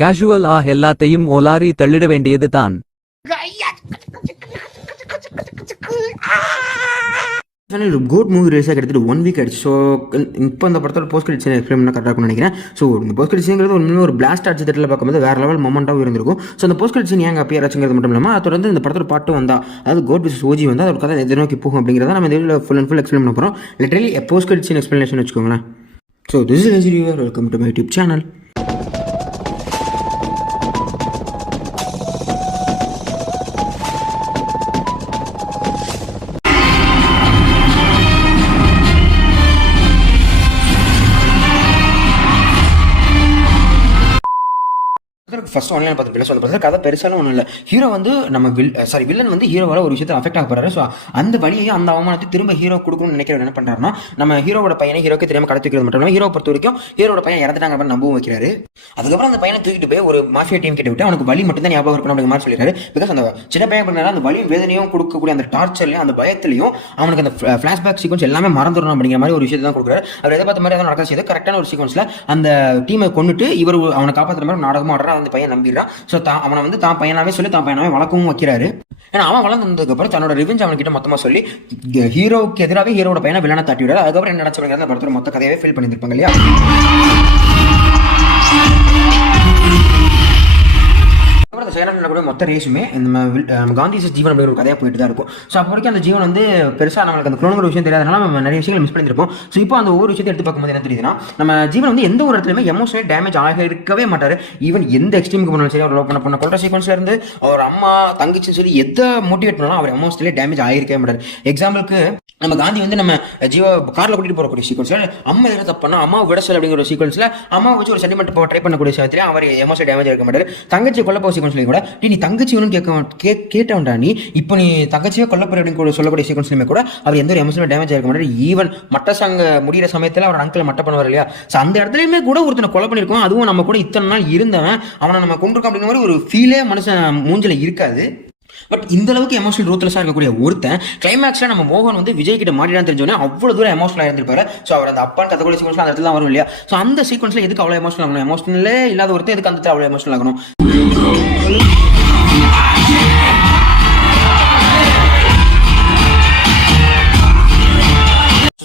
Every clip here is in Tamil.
கேஷுவல் எல்லாத்தையும் ஓலாரி தள்ளிட வேண்டியது தான். கோட் மூவி ரிலீஸாக கிட்டத்தட்ட 1 வீக் ஆயிடுச்சு. ஸோ இப்போ அந்த படத்தோட போஸ்ட் கிரெடிட் சீன் எக்ஸ்பிளைன் பண்ண கரெக்டாக இருக்கும்னு நினைக்கிறேன். ஸோ இந்த போஸ்ட் கிரெடிட் சீன்ங்கிறது உண்மையாக ஒரு பிளாஸ்ட் ஆட்சி திட்டத்தில் பார்க்கும்போது வேறு லெவல் மொமெண்ட்டாகவும் இருந்திருக்கும். ஸோ அந்த போஸ்ட் கிரெடிட் சீன் ஏங்க அப்பியர் ஆச்சுங்கிறது மட்டும் இல்லாமல் அது தொடர்ந்து இந்த படத்தோட பாட்டு வந்தா, அதாவது கோட் விஸ் ஓஜி வந்து அதோட கதை எதை நோக்கி போகும் அப்படிங்கிறத நம்ம இந்த வீடியோவில் ஃபுல் அண்ட் ஃபுல் எக்ஸ்பிளைன் பண்ண போகிறோம். Literally post credit scene explanation வச்சுக்கோங்களேன். So this is reviewer, welcome to my YouTube channel. First online பார்த்து சொல்ல பார்த்தா கதை பெருசாலும் ஒன்றும் இல்லை. ஹீரோ வந்து நம்ம வில்லன் வந்து ஹீரோவால் ஒரு விஷயத்தை அஃபெக்ட் ஆக போறாரு. ஸோ அந்த வழியையும் அந்த அவமானத்தை திரும்ப ஹீரோ கொடுக்கணும்னு நினைக்கிறவர் என்ன பண்றாருன்னா, நம்ம ஹீரோட பையனை ஹீரோக்கு தெரியாம கடத்தி வைக்கிறது மட்டும் இல்லாமல் ஹீரோ பொறுத்த வரைக்கும் ஹீரோட பையன் இறந்துட்டாங்க அப்படின்னு நம்பவும் வைக்கிறாரு. அதுக்கப்புறம் அந்த பையனை தூக்கிட்டு போய் ஒரு மாஃபியா டீம் கிட்ட விட்டு அவனுக்கு வலி மட்டும் தான் ஞாபகம் இருக்கணும் அப்படிங்கிற மாதிரி சொல்லிடுறாரு. பிகாஸ் அந்த சின்ன பையன் பண்ணாலும் அந்த வலியும் வேதனையும் கொடுக்கக்கூடிய அந்த டார்ச்சர்லையும் அந்த பயத்திலையும் அவனுக்கு அந்த ஃபிளாஷ்பேக் சீக்வன்ஸ் எல்லாமே மறந்துடணும் அப்படிங்கிற மாதிரி ஒரு விஷயத்தை தான் கொடுக்குறாரு. அவர் எதிர்பார்த்த மாதிரி அதை நடக்க செய்து கரெக்டான ஒரு சீக்வன்ஸ்ல அந்த டீமை கொண்டுட்டு இவர் அவனை காப்பாற்றுற மாதிரி நாடகமாக ஆடுறா. அந்த பையன் நம்பிடுறான். ஸோ அவனை வந்து தான் பையனாவே சொல்லி தான் பையனாவே வளர்க்கவும் வைக்கிறாரு. ஏன்னா அவன் வளர்ந்ததுக்கு அப்புறம் தன்னோட ரிவெஞ்ச் அவன்கிட்ட மொத்தமா சொல்லி ஹீரோவுக்கு எதிராகவே ஹீரோட பையனை வில்லனை தட்டி விடாது. அதுக்கப்புறம் என்ன நடச்சுருங்க அந்த படத்தோட மொத்த கதையாவே ஃபீல் பண்ணியிருப்பாங்க இல்லையா. மொத்த ரேஸுமே இந்த காந்தி ஜீவன் அப்படிங்கிற ஒரு கதையாக போயிட்டு தான் இருக்கும். ஸோ அப்போ வரைக்கும் அந்த ஜீவன் வந்து பெருசாக நம்மளுக்கு அந்த குளோனுங்கிற விஷயம் தெரியாதனால நம்ம நிறைய விஷயங்கள் மிஸ் பண்ணியிருப்போம். ஸோ இப்போ அந்த ஒவ்வொரு விஷயத்தை எடுத்து பார்க்கும்போது என்ன தெரியுதுன்னா, நம்ம ஜீவன் வந்து எந்த ஒரு இடத்துலையுமே எமோஷனல் டேமேஜ் ஆக இருக்கவே மாட்டார். ஈவன் எந்த எக்ஸ்ட்ரீமுக்கு போனாலும் சரி, அவர் லவ் பண்ண கொள்ற சீக்வன்ஸ்ல இருந்து அவர் அம்மா தங்கச்சின்னு சொல்லி எதை மோட்டிவேட் பண்ணாலும் அவர் எமோஷனலே டேமேஜ் ஆகிருக்கவே மாட்டார். எக்ஸாம்பிளுக்கு நம்ம காந்தி வந்து நம்ம ஜீவா காரில் கூட்டிட்டு போகக்கூடிய சீக்வன்ஸ்ல அம்மா எதிர தப்புனா அம்மா விட சொல் அப்படிங்கிற ஒரு சீக்வன்ஸ்ல அம்மா வச்சு ஒரு சென்டிமெண்ட் ட்ரை பண்ணக்கூடிய சமயத்திலே அவர் எமோஷனல் டேமேஜ் இருக்க மாட்டார். தங்கச்சி கொல்ல போகிற சீக்வன்ஸ்ல கூட நீ தங்கச்சி வேணும்னு கேட்டவன்டா, நீ இப்போ நீ தங்கச்சியே கொல்ல போற அப்படின்னு சொல்லக்கூடிய சீக்வன்ஸ்லுமே கூட அவர் எந்த ஒரு எமோஷனல் டேமேஜ் இருக்க மாட்டார். ஈவன் மட்ட சங்க முடிகிற சமயத்தில் அவர் அங்கிள் மட்ட பண்ணுவார் இல்லையா. ஸோ அந்த இடத்துலையுமே கூட ஒருத்தனை கொலை பண்ணியிருக்கோம். அதுவும் நம்ம கூட இத்தனை நாள் இருந்தவன் அவனை நம்ம கொண்டிருக்கோம் அப்படிங்கிற மாதிரி ஒரு ஃபீலே மனுஷன் மூஞ்சில இருக்காது. பட் இந்த அளவுக்கு எமோஷனல் ரூத்லெஸ்ஸாக இருக்கக்கூடிய ஒருத்தன் கிளைமேக்ஸ்ல நம்ம மோகன் வந்து விஜய் கிட்ட மாட்டிடான்னு தெரிஞ்சோன்னே அவ்வளவு தூரம் எமோஷனலாக இருந்திருப்பாரு. ஸோ அவர் அந்த அப்பான் கதை கூட சீக்வன்ஸ்ல அந்த இடத்துல தான் வரும் இல்லையா. ஸோ அந்த சீக்வன்ஸ்ல எதுக்கு அவ்வளோ எமோஷனல் ஆகணும்? எமோஷனலே இல்லாத ஒருத்தன் எதுக்கு அந்த அவ்வளோ எமோஷனல் ஆகணும்?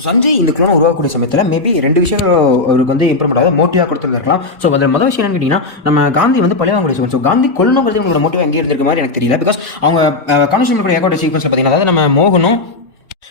சஞ்சய் இந்த குளோனை உருவாக்கக்கூடிய சமயத்தில் மேபி 2 விஷயங்கள் அவருக்கு வந்து இம்ப்ரூவ்மெண்ட் ஆகுது, மோட்டிவாக கொடுத்துருக்கலாம். ஸோ அதில் முதல் விஷயம் என்னன்னு கேட்டீங்கன்னா, நம்ம காந்தி வந்து பழிவாங்கக்கூடிய சீக்வன்ஸ். ஸோ காந்தி கொல்லணுங்கிறது உங்களோட மோட்டிவ் எங்கே இருந்திருக்க மாதிரி எனக்கு தெரியல. பிகாஸ் அவங்க கான்வர்சேஷன் கூட ஏகப்பட்ட சீக்வன்ஸ் பார்த்தீங்கன்னா, அதாவது நம்ம மோகனும்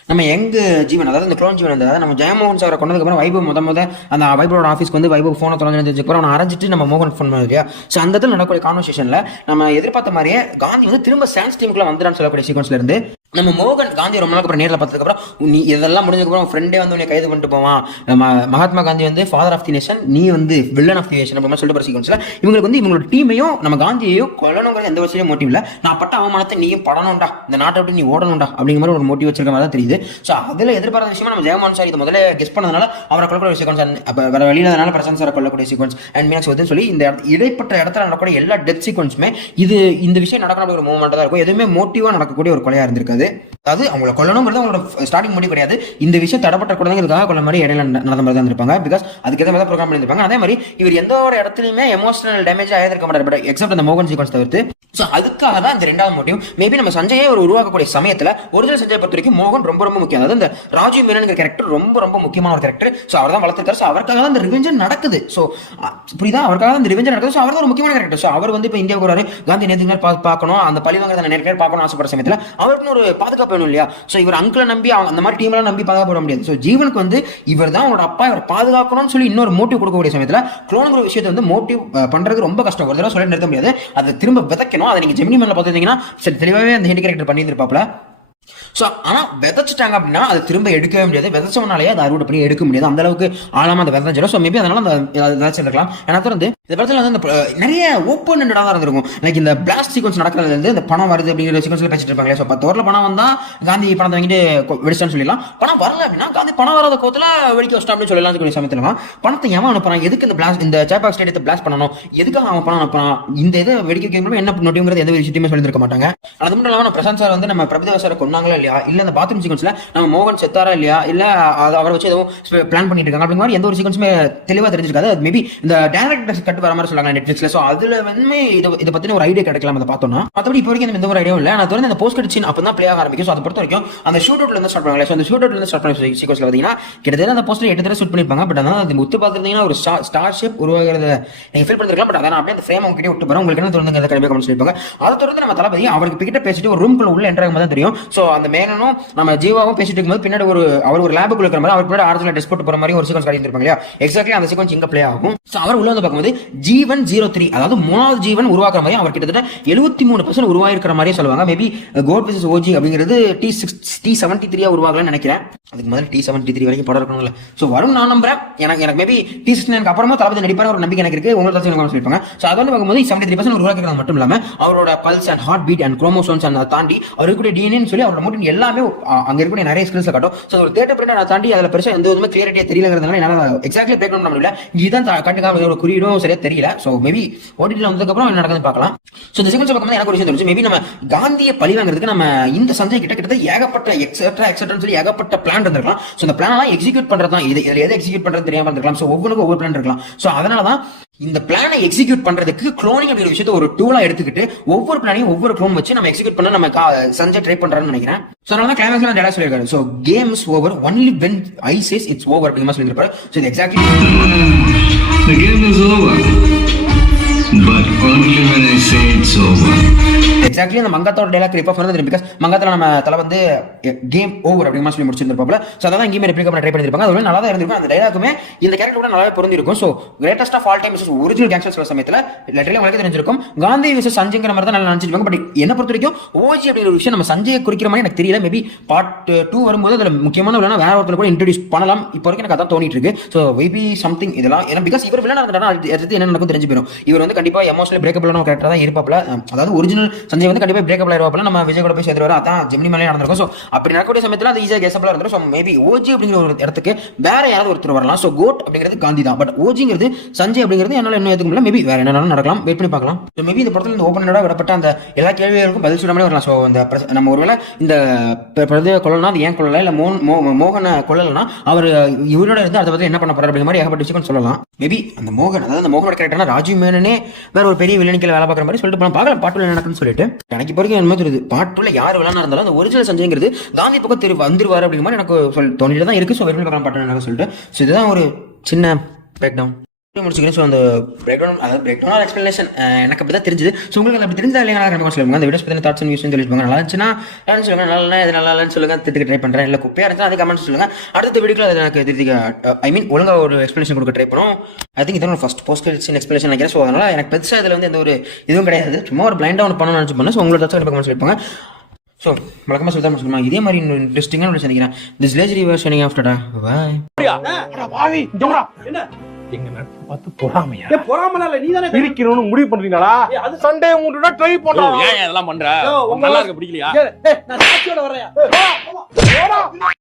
நம்ம எங்க ஜீவன், அதாவது இந்த குளோன் ஜீவன், அதாவது நம்ம ஜெயமோகன் சாரை கொண்டதுக்கு அப்புறம் வைபவ் முத அந்த வைபவோட ஆஃபீஸ்க்கு வந்து வைபவ் ஃபோனை தொலைஞ்சதுக்கப்புறம் அவனை அரைஞ்சிட்டு நம்ம மோகன் ஃபோன் பண்ண இல்லையா. ஸோ அந்த இடத்துல நடக்கக்கூடிய கான்வர்சேஷன்ல நம்ம எதிர்பார்த்த மாதிரியே காந்தி வந்து திரும்ப சான்ஸ் டீமுக்குள்ள வந்துடான்னு சொல்லக்கூடிய சீக்வன்ஸ்ல இருந்து நம்ம மோகன் காந்தி ரொம்ப நாளுக்கு அப்புறம் நேரில் பார்த்ததுக்கப்புறம் நீ இதெல்லாம் முடிஞ்சதுக்கப்புறம் ஃப்ரெண்டே வந்து உன்னை கைது பண்ணிட்டு போவான். நம்ம மகாத்மா காந்தி வந்து ஃபாதர் ஆஃப் தி நேஷன், நீ வந்து வில்லன் ஆஃப் தி நேஷன் அப்படின்னு சொல்லிட்டு போகிற சீக்வன்ஸ்ல இவங்களுக்கு வந்து இவங்களோட டீமையும் நம்ம காந்தியையும் கொல்லணுங்கிறது எந்த விஷயம் மோட்டிவ் இல்லை. நான் பட்ட அவமானத்தை நீயும் படணும்டா, இந்த நாட்டை விட்டு நீ ஓடணும்டா அப்படிங்கிற மாதிரி ஒரு மோட்டிவ் வச்சிருக்க மாதிரி தான் தெரியுது. ஸோ அதில் எதிர்பார்த்த விஷயமா நம்ம ஜெயமோகன் சார் இது முதல்ல கெஸ் பண்ணதுனால அவரை கொல்லக்கூடிய சீக்வன்ஸ், அப்போ வேற வழியிலாதனால பிரசாந்த் சாரை கொல்லக்கூடிய சீக்வன்ஸ் அண்ட் மீனாட்சி வந்து சொல்லி இந்த இடைப்பட்ட இடத்துல நடக்கக்கூடிய எல்லா டெத் சீக்வன்ஸுமே இந்த விஷயம் நடக்கக்கூடிய ஒரு மூவ்மெண்ட் தான் இருக்கும். எதுவுமே மோட்டிவாக நடக்கக்கூடிய ஒரு கொலையாக இருந்திருக்காது. அதாவது அவங்கள கொல்லணுங்கிறது அவங்களோட ஸ்டார்டிங் முடிவு கிடையாது. இந்த விஷயம் தடப்பட்ட குழந்தைங்களுக்காக கொள்ள மாதிரி இடையில நடந்த மாதிரி தான் இருப்பாங்க. பிகாஸ் அதுக்கு எதாவது மாதிரி ப்ரோக்ராம் பண்ணியிருப்பாங்க. அதே மாதிரி இவர் எந்த ஒரு இடத்துலையுமே எமோஷனல் டேமேஜ் ஆகிருக்க மாட்டார், பட் எக்ஸப்ட் அந்த மோகன் சீக்வன்ஸ் தவிர்த்து. ஸோ அதுக்காக தான் இந்த 2வது மோட்டிவ். மேபி நம்ம சஞ்சயை ஒரு உருவாக்கக்கூடிய சமயத்தில் ஒரிஜினல் சஞ்சயை பொறுத்த வரைக்கும் மோகன் ரொம்ப ரொம்ப முக்கியம். அதாவது இந்த ராஜீவ் மேனன் கேரக்டர் ரொம்ப ரொம்ப முக்கியமான ஒரு கேரக்டர். ஸோ அவர் தான் வளர்த்துருக்காரு. ஸோ அவருக்காக தான் இந்த ரிவெஞ்சன் நடக்குது. ஸோ புரியுதா, அவருக்காக தான் இந்த ரிவெஞ்சன் நடக்குது. ஸோ அவர் தான் ஒரு முக்கியமான கேரக்டர். ஸோ அவர் வந்து இப்போ இந்தியாவுக்கு வராரு, காந்தி நேரத்துக்கு பார்க்கணும், அந்த பழிவாங்க நேரத்தில் பார்க்கணும் ஆசைப்படுற சமயத்தில் அவருக்குன்னு ஒரு பாதுகாப்பு வேணும் இல்லையா. ஸோ இவர் அங்கிளை நம்பி அந்த மாதிரி டீம்லாம் நம்பி பாதுகாப்பு முடியாது. ஸோ ஜீவனுக்கு வந்து இவர் தான் அவரோட அப்பா, இவர் பாதுகாக்கணும்னு சொல்லி இன்னொரு மோட்டிவ் கொடுக்கக்கூடிய சமயத்தில் குளோனுங்கிற விஷயத்தை வந்து மோட்டிவ் பண்றது ரொம்ப கஷ்டம். ஒரு தடவை சொல்லி நிறுத்த முடியாது, அதை திரும்ப விதைக்கணும். அதை நீங்க ஜெமினி மேல பார்த்துருந்தீங்கன்னா சரி தெளிவாகவே அந்த ஹிந்தி கேரக்டர் பண்ணியிருப்பாப்ல. ஸோ ஆனால் விதைச்சிட்டாங்க அப்படின்னா அது திரும்ப எடுக்கவே முடியாது. விதைச்சவனாலேயே அதை அறுவடை பண்ணி எடுக்க முடியாது. அந்த அளவுக்கு ஆழமாக அதை விதைச்சிடும். ஸோ மேபி அதனால அந்த விதைச்சிருக்கலாம். ஏன்னா வந்து இந்த படத்தில் வந்து நிறைய ஓப்பன் எண்டடாக தான் இருந்திருக்கும். லைக் இந்த பிளாஸ்ட் சீக்வன்ஸ் நடக்கிறதுலேருந்து இந்த பணம் வருது அப்படிங்கிற சீக்வன்ஸில் பேசிட்டு இருப்பாங்களே. ஸோ 10 ஓவரில் பணம் வந்தால் காந்தி பணத்தை வாங்கிட்டு வெடிச்சான்னு சொல்லிடலாம். பணம் வரல அப்படின்னா காந்தி பணம் வராத கோத்தில் வெடிக்க வச்சிட்டா அப்படின்னு சொல்லலாம். கூடிய சமயத்தில் பணத்தை எவன் அனுப்புறான், எதுக்கு இந்த பிளாஸ்ட் இந்த சேப்பாக் ஸ்டேடியத்தை பிளாஸ்ட் பண்ணணும், எதுக்காக அவன் பணம் அனுப்புறான், இந்த இதை வெடிக்க வைக்கணும் என்ன நோட்டிங்கிறது எந்த விஷயத்தையுமே சொல்லியிருக்க மாட்டாங்க. அது மட்டும் இல்லாமல் பிரசாந்த் சார் வந்து நம்ம பிரபுதேவா சாரை கொண்டாங்களா இல்லையா, இல்லை அந்த பாத்ரூம் சீக்வன்ஸில் நம்ம மோகன் செத்தாரா இல்லையா, இல்லை அவரை வச்சு எதுவும் பிளான் பண்ணிட்டு இருக்காங்க அப்படிங்கிற மாதிரி எந்த ஒரு சீக்வன்ஸுமே தெளிவாக தெரிஞ்சிருக்காது. மேபி இந்த டேரக்டர் கட்டு வர மாதிரி சொல்லுவாங்க நெட்ஃபிளிக்ஸ்ல. ஸோ அதுல வந்து இதை பத்தின ஒரு ஐடியா கிடைக்கலாம் அதை பார்த்தோம்னா. மற்றபடி இப்போ வரைக்கும் எந்த ஒரு ஐடியா இல்லை. நான் தொடர்ந்து அந்த போஸ்ட் கிரெடிட் சீன் அப்போ தான் ப்ளே ஆக ஆரம்பிக்கும். ஸோ அதை பொறுத்த வரைக்கும் அந்த ஷூட் அவுட்ல இருந்து ஸ்டார்ட் பண்ணுவாங்க. ஸோ அந்த ஷூட் அவுட்ல இருந்து ஸ்டார்ட் பண்ணி சீக்வன்ஸ்ல பார்த்தீங்கன்னா கிட்டத்தட்ட அந்த போஸ்டர் 8 தடவை ஷூட் பண்ணிருப்பாங்க. பட் அதான் அது முத்து பார்த்துருந்தீங்கன்னா ஒரு ஸ்டார் ஷேப் உருவாகிறத நீங்க ஃபீல் பண்ணிருக்கலாம். பட் அதான் அப்படியே அந்த ஃப்ரேம் அவங்க கிட்டே விட்டு போறோம். உங்களுக்கு என்ன தோணுங்க அதை கண்டிப்பாக கமெண்ட் சொல்லிருப்பாங்க. அதை தொடர்ந்து நம்ம தளபதி அவருக்கு கிட்ட பேசிட்டு ஒரு ரூம்குள்ள உள்ள என்ட்ரு ஆகும் தான் தெரியும். ஸோ அந்த மேகனும் நம்ம ஜீவாவும் பேசிட்டு இருக்கும்போது பின்னாடி அவர் ஒரு லேபுக்குள்ள இருக்கிற மாதிரி அவர் பின்னாடி ஆர்ஜினல் டெஸ்ட் போட்டு போற மாதிரி ஒரு சீக்வன்ஸ் காட்டியிருப்பாங்க இல்லையா. எக்ஸாக்ட்லி அந்த சீக்வன்ஸ் இங்க ப்ளே ஆகும். ஸோ அவர் உள்ள வந்து பார்க்கும்போது ஜீவன் 03 அதாவது 3வது ஜீவன் உருவாக்குற மாதிரி அவர் கிட்டத்தட்ட 73% உருவாயிருக்கிற மாதிரியே சொல்லுவாங்க. மேபி கோட் விசஸ் ஓஜி அப்படிங்கிறது T73 உருவாகலன்னு நினைக்கிறேன். அதுக்கு முதல்ல T73 வரைக்கும் படம் இருக்கணும்ல. ஸோ வரும் நான் நம்புறேன். எனக்கு மேபி T69 அப்புறமா தளபதி நடிப்பான ஒரு நம்பிக்கை எனக்கு இருக்கு. உங்களுக்கு தான் சொல்லியிருப்பாங்க. ஸோ அதை வந்து பார்க்கும்போது 73% உருவாக்குறது மட்டும் இல்லாம அவரோட pulse and heartbeat and chromosomes அந்த தாண்டி அவருக்கு டிஎன்ஏன்னு சொல்லி அவரோட மோட்டின் எல்லாமே அங்க இருக்கக்கூடிய நிறைய ஸ்கில்ஸ் காட்டும். ஸோ ஒரு தேட்டர் பிரிண்ட் அதை தாண்டி அதில் பெருசாக எந்த விதமே கிளியரிட்டியா தெரியலங்கிறதுனால என்னால் எக்ஸாக்ட்லி பிரேக் பண்ண முடியல. இதுதான் கண்டுக்காம ஒரு குறியீடும் சரியா தெரியல. ஸோ மேபி ஓடிடியில் வந்ததுக்கப்புறம் என்ன நடக்குதுன்னு பார்க்கலாம். ஸோ இந்த சீக்வன்ஸ் பார்க்கும்போது எனக்கு ஒரு விஷயம் தெரிஞ்சு மேபி நம்ம காந்தியை பழி வாங்குறதுக்கு நம்ம இந்த சஞ்சய் கிட்ட ஏகப்பட்ட எக்ஸெட்ரா சொல்லி ஏகப்பட்ட பிளான் இருந்திருக்கலாம். ஸோ இந்த பிளான் எக்ஸிக்யூட் பண்றது தான் இதில் எதை எக்ஸிக்யூட் பண்றது தெரியாம இருந்திருக்கலாம். ஸோ ஒவ்வொன்றுக்கும் ஒவ்வொரு பிளான் இருக்கலாம். ஸோ அதனால தான் இந்த பிளானை எக்ஸிக்யூட் பண்றதுக்கு குளோனிங் அப்படிங்கிற விஷயத்தை ஒரு டூலா எடுத்துக்கிட்டு ஒவ்வொரு பிளானையும் ஒவ்வொரு குளோன் வச்சு நம்ம எக்ஸிக்யூட் பண்ண நம்ம சஞ்சய் ட்ரை பண்றான்னு நினைக்கிறேன். ஸோ அதனால தான் கிளைமேக்ஸ்ல டேரக்ட் சொல்லியிருக்காரு. So game is over only when I chase it's over அப்படிங்கிற சொல்லியிருப்பாரு. ஸோ இது exactly The game is over, but only when I say it's over. Exactly அந்த மங்காத்தோட டைலாக் ரிப் ஆஃப் வந்து பிகாஸ் மங்காத்துல நம்ம தலை வந்து கேம் ஓவர் அப்படிங்கிற சொல்லி முடிச்சிருந்திருப்பாப்ல. ஸோ அதான் இங்கேயுமே ரெப்ளிகா பண்ண ட்ரை பண்ணிருப்பாங்க. அது நல்லா தான் இருந்திருக்கும். அந்த டைலாக்குமே இந்த கேரக்டர் கூட நல்லாவே பொருந்திருக்கும். So greatest of all time விசஸ் ஒரிஜினல் கேங்ஸ்டர்ஸ் சமயத்தில் லெட்டரில் உங்களுக்கு தெரிஞ்சிருக்கும் காந்தி விசஸ் சஞ்சய்ங்கிற மாதிரி தான் நல்லா நினைச்சிருப்பாங்க. பட் என்ன பொறுத்த வரைக்கும் ஓஜி அப்படிங்கிற ஒரு விஷயம் நம்ம சஞ்சயை குறிக்கிற மாதிரி எனக்கு தெரியல. மேபி பார்ட் 2 வரும்போது அதில் முக்கியமான வில்லனா வேற ஒருத்தர் கூட இன்ட்ரோடியூஸ் பண்ணலாம். இப்போ வரைக்கும் எனக்கு அதான் தோணிட்டு இருக்கு. ஸோ மேபி சம்திங் இதெல்லாம் ஏன்னா பிகாஸ் இவர் வில்லனா இருந்தா அடுத்து என்ன நடக்கும் தெரிஞ்சு போயிடும். இவர் வந்து கண்டிப்பா எமோஷனல் பிரேக்கப் ஆன கேரக்டர் தான் இருப்பாப்ல. அதாவது ஒரிஜினல் சஞ்சய் வந்து கண்டிப்பா பிரேக்கப் ஆயிருவாப்ல. நம்ம விஜய் கூட போய் சேர்ந்துருவாரு. அதான் ஜெமினி மேலே நடந்திருக்கும். ஸோ அப்படி நடக்கக்கூடிய சமயத்தில் அது ஈஸியாக கெசபிளா இருந்துரும். ஸோ மேபி ஓஜி அப்படிங்கிற ஒரு இடத்துக்கு வேற யாராவது ஒருத்தர் வரலாம். ஸோ கோட் அப்படிங்கிறது காந்தி தான். பட் ஓஜிங்கிறது சஞ்சய் அப்படிங்கிறது என்னால் என்ன எதுவும் இல்லை. மேபி வேற என்னென்ன நடக்கலாம், வெயிட் பண்ணி பார்க்கலாம். ஸோ மேபி இந்த படத்தில் இந்த ஓப்பனோட விடப்பட்ட அந்த எல்லா கேள்விகளுக்கும் பதில் சொல்லாமலே வரலாம். ஸோ இந்த நம்ம ஒருவேளை இந்த பிரதேவ கொள்ளனா அது ஏன் கொள்ளல, இல்லை மோகனை கொள்ளலைன்னா அவர் இவரோட இருந்து அதை பற்றி என்ன பண்ண போறாரு அப்படிங்கிற மாதிரி ஏகப்பட்ட விஷயம் சொல்லலாம். மேபி அந்த மோகன் அதாவது அந்த மோகனோட கேரக்டர்னா ராஜீவ் மேனனே வேற ஒரு பெரிய வில்லனிக்கல் வேலை பார்க்குற மாதிரி சொல்லிட்டு பார்க்கலாம். பாட்டுல என்ன நடக்குன்னு சொல்லிட்டு எனக்கு இப்போ வரைக்கும் என்ன தெரியுது. பாட்டுல யார் விளானா இருந்தாலும் அந்த ஒரிஜினல் சஞ்சய்ங்கிறது காந்தி பக்கம் வந்துருவாரு அப்படிங்கிற மாதிரி எனக்கு தோணிட்டு தான் இருக்கு. ஸோ வெறும் பார்க்கலாம் பாட்டு என்ன சொல்லிட்டு. ஸோ இதுதான் ஒரு சின்ன பிரேக் டவுன் முடிச்சுக்கிறேன். ஸோ அந்த பிரேக் டவுன் அதாவது பிரேக் டவுன் எக்ஸ்பிளேஷன் எனக்கு அப்படி தான் தெரிஞ்சது. ஸோ உங்களுக்கு அப்படி தெரிஞ்சா இல்லையா கண்டிப்பாக சொல்லுவாங்க. அந்த வீடியோஸ் பற்றி தாட்ஸ் அண்ட் வியூஸ் சொல்லிருப்பாங்க. நல்லா இருந்துச்சுன்னா சொல்லுங்க, நல்லா இது நல்லா இல்லைன்னு சொல்லுங்க, திருத்தி ட்ரை பண்ணுறேன். இல்லை குப்பையாக இருந்தால் அதே கமெண்ட்ஸ் சொல்லுங்க. அடுத்த வீடியோவில் அதை எனக்கு திருத்தி ஒழுங்காக ஒரு எக்ஸ்பிளேஷன் கொடுக்க ட்ரை பண்ணும். ஐ திங்க் இதான் ஃபர்ஸ்ட் போஸ்ட் எக்ஸ்பிளேஷன் நினைக்கிறேன். ஸோ அதனால் எனக்கு பெருசாக இதில் வந்து எந்த ஒரு இதுவும் கிடையாது. சும்மா ஒரு பிளைண்டாக ஒன்று பண்ணணும்னு நினச்சி பண்ணேன். ஸோ உங்களோட தாட்ஸ் கண்டிப்பாக சொல்லியிருப்பாங்க. ஸோ வழக்கமாக சொல்லி தான் சொல்லுவாங்க. இதே மாதிரி இன்ட்ரெஸ்டிங்காக ஒன்று சந்திக்கிறேன். திஸ் லேஜ் ரிவர் ஷனிங் ஆஃப்டர்டா பாய். எங்க நட்பு பார்த்து பொறாமையா? பொறாமல இல்ல, நீதானே பிரிக்கணும்னு முடிவு பண்றீங்களா? அது சண்டே மூடுடா ட்ரை பண்றோம். ஏன் இதெல்லாம் பண்ற? நல்லா இருக்க பிடிக்கலையா? நான் சாட்சியோட வரேன்.